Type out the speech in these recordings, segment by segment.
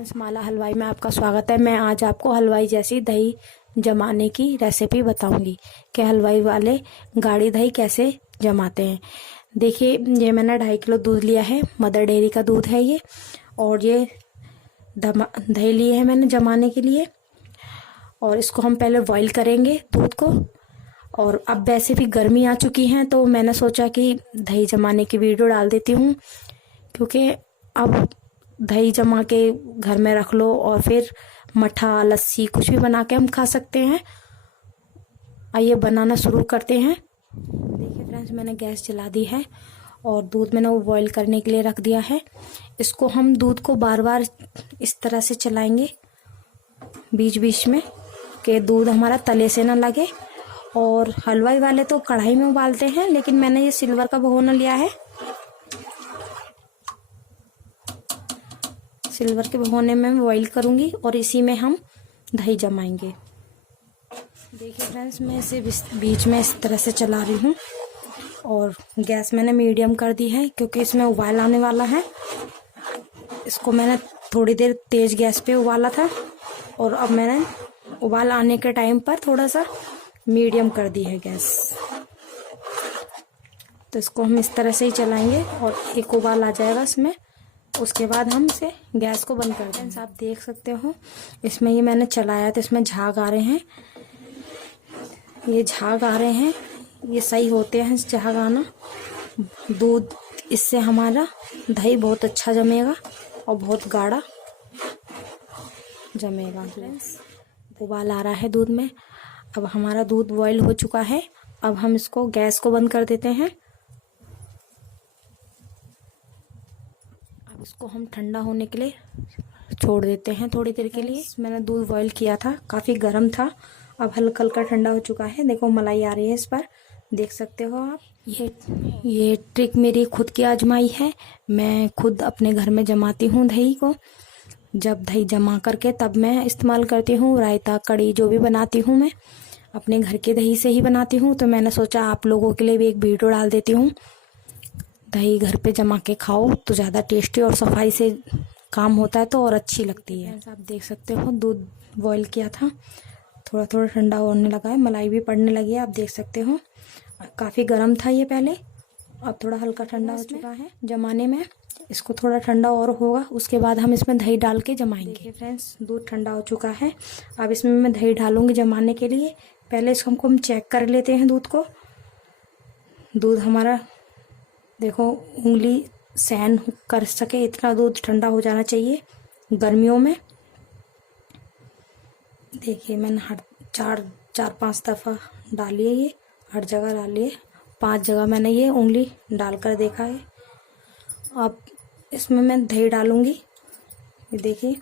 Friends, माला हलवाई में आपका स्वागत है। मैं आज आपको हलवाई जैसी दही जमाने की रेसिपी बताऊंगी कि हलवाई वाले गाढ़ी दही कैसे जमाते हैं। देखिए, ये मैंने 2.5 किलो दूध लिया है। मदर डेयरी का दूध है ये। और ये दही ली है मैंने जमाने के लिए। और इसको हम पहले बॉईल करेंगे दूध को। और अब वैसे भी गर्मी आ चुकी है तो मैंने सोचा कि दही जमाने की वीडियो डाल देती हूँ, क्योंकि अब दही जमा के घर में रख लो और फिर मट्ठा लस्सी कुछ भी बना के हम खा सकते हैं। आइए बनाना शुरू करते हैं। देखिए फ्रेंड्स, मैंने गैस जला दी है और दूध मैंने वो बॉईल करने के लिए रख दिया है। इसको हम दूध को बार बार इस तरह से चलाएंगे बीच बीच में, कि दूध हमारा तले से ना लगे। और हलवाई वाले तो कढ़ाई में उबालते हैं, लेकिन मैंने ये सिल्वर का भगोना लिया है। सिल्वर के भगोने में बॉईल करूंगी और इसी में हम दही जमाएंगे। देखिए फ्रेंड्स, मैं इसे बीच में इस तरह से चला रही हूँ और गैस मैंने मीडियम कर दी है, क्योंकि इसमें उबाल आने वाला है। इसको मैंने थोड़ी देर तेज गैस पे उबाला था और अब मैंने उबाल आने के टाइम पर थोड़ा सा मीडियम कर दी है गैस। तो इसको हम इस तरह से ही चलाएंगे और एक उबाल आ जाएगा इसमें, उसके बाद हम इसे गैस को बंद कर देंगे। आप देख सकते हो इसमें ये मैंने चलाया तो इसमें झाग आ रहे हैं। ये झाग आ रहे हैं, ये सही होते हैं झाग आना। दूध इससे हमारा दही बहुत अच्छा जमेगा और बहुत गाढ़ा जमेगा। फ्रेंड्स, उबाल आ रहा है दूध में। अब हमारा दूध बॉईल हो चुका है। अब हम इसको गैस को बंद कर देते हैं। अब इसको हम ठंडा होने के लिए छोड़ देते हैं थोड़ी देर के लिए। मैंने दूध बॉईल किया था, काफ़ी गर्म था। अब हल्का हल्का ठंडा हो चुका है। देखो मलाई आ रही है इस पर, देख सकते हो आप। ये ट्रिक मेरी खुद की आजमाई है। मैं खुद अपने घर में जमाती हूँ दही को। जब दही जमा करके तब मैं इस्तेमाल करती हूँ। रायता कड़ी जो भी बनाती हूँ मैं अपने घर के दही से ही बनाती हूँ। तो मैंने सोचा आप लोगों के लिए भी एक वीडियो डाल देती हूँ। दही घर पे जमा के खाओ तो ज़्यादा टेस्टी और सफाई से काम होता है तो और अच्छी लगती है। आप देख सकते हो दूध बॉईल किया था, थोड़ा थोड़ा ठंडा होने लगा है, मलाई भी पड़ने लगी है। आप देख सकते हो काफ़ी गर्म था ये पहले, अब थोड़ा हल्का ठंडा हो चुका है जमाने में। इसको थोड़ा ठंडा और होगा, उसके बाद हम इसमें दही डाल के जमाएंगे। देखिए फ्रेंड्स, दूध ठंडा हो चुका है। अब इसमें मैं दही डालूंगी जमाने के लिए। पहले इसको हम चेक कर लेते हैं दूध को। दूध हमारा देखो उंगली सहन कर सके इतना दूध ठंडा हो जाना चाहिए गर्मियों में। देखिए मैंने हर चार पांच दफ़ा डाली है, ये हर जगह डाली है। 5 जगह मैंने ये उंगली डालकर देखा है। अब इसमें मैं दही डालूंगी। ये देखिए,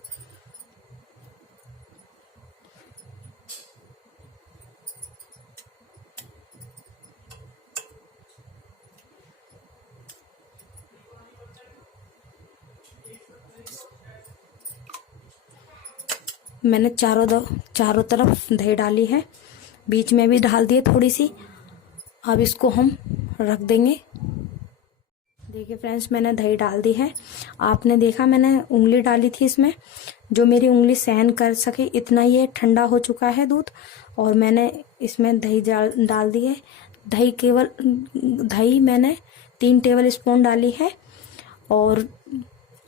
मैंने चारों तरफ दही डाली है, बीच में भी डाल दिए थोड़ी सी। अब इसको हम रख देंगे। देखिए फ्रेंड्स, मैंने दही डाल दी है। आपने देखा मैंने उंगली डाली थी इसमें, जो मेरी उंगली सहन कर सके इतना ये ठंडा हो चुका है दूध। और मैंने इसमें दही डाल दी है। दही मैंने 3 टेबल स्पून डाली है। और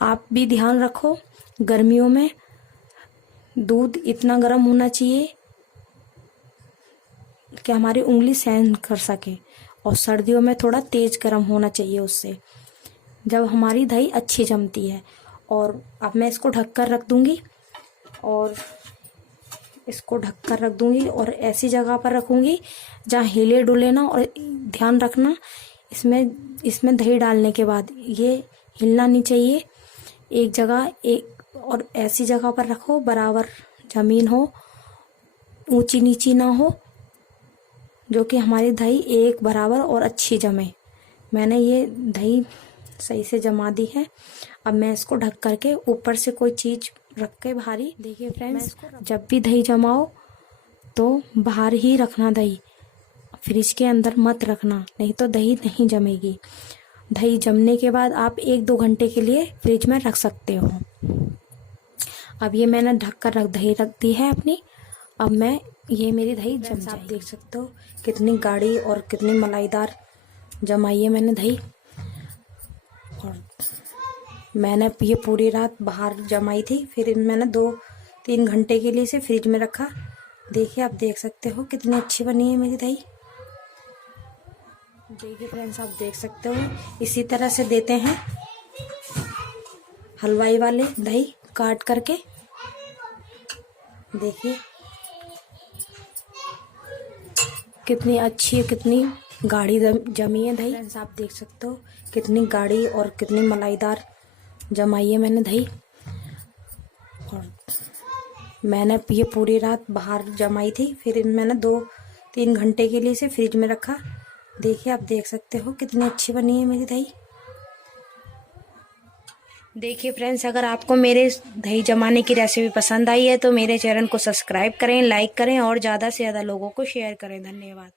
आप भी ध्यान रखो, गर्मियों में दूध इतना गर्म होना चाहिए कि हमारी उंगली सहन कर सके, और सर्दियों में थोड़ा तेज गर्म होना चाहिए उससे, जब हमारी दही अच्छी जमती है। और अब मैं इसको ढककर रख दूंगी और ऐसी जगह पर रखूंगी जहाँ हिले डुले ना। और ध्यान रखना, इसमें दही डालने के बाद ये हिलना नहीं चाहिए। एक जगह और ऐसी जगह पर रखो बराबर जमीन हो, ऊंची नीची ना हो, जो कि हमारी दही एक बराबर और अच्छी जमे। मैंने ये दही सही से जमा दी है। अब मैं इसको ढक करके ऊपर से कोई चीज रख के भारी। देखिए फ्रेंड्स, जब भी दही जमाओ तो बाहर ही रखना दही, फ्रिज के अंदर मत रखना, नहीं तो दही नहीं जमेगी। दही जमने के बाद आप 1-2 घंटे के लिए फ्रिज में रख सकते हो। अब ये मैंने ढक कर दही रख दी है अपनी। अब मैं ये मेरी दही जम जाएगी। आप देख सकते हो कितनी गाढ़ी और कितनी मलाईदार जमाई है मैंने दही। और मैंने ये पूरी रात बाहर जमाई थी, फिर मैंने 2-3 घंटे के लिए इसे फ्रिज में रखा। देखिए आप देख सकते हो कितनी अच्छी बनी है मेरी दही। देखिए फ्रेंड्स आप देख सकते हो इसी तरह से देते हैं हलवाई वाले दही काट करके। देखिए कितनी अच्छी कितनी गाढ़ी जमी है दही। फ्रेंड्स आप देख सकते हो कितनी गाढ़ी और कितनी मलाईदार जमाई है मैंने दही। और मैंने ये पूरी रात बाहर जमाई थी, फिर मैंने 2-3 घंटे के लिए इसे फ्रिज में रखा। देखिए आप देख सकते हो कितनी अच्छी बनी है मेरी दही। देखिए फ्रेंड्स अगर आपको मेरे दही जमाने की रेसिपी पसंद आई है तो मेरे चैनल को सब्सक्राइब करें, लाइक करें और ज़्यादा से ज़्यादा लोगों को शेयर करें। धन्यवाद।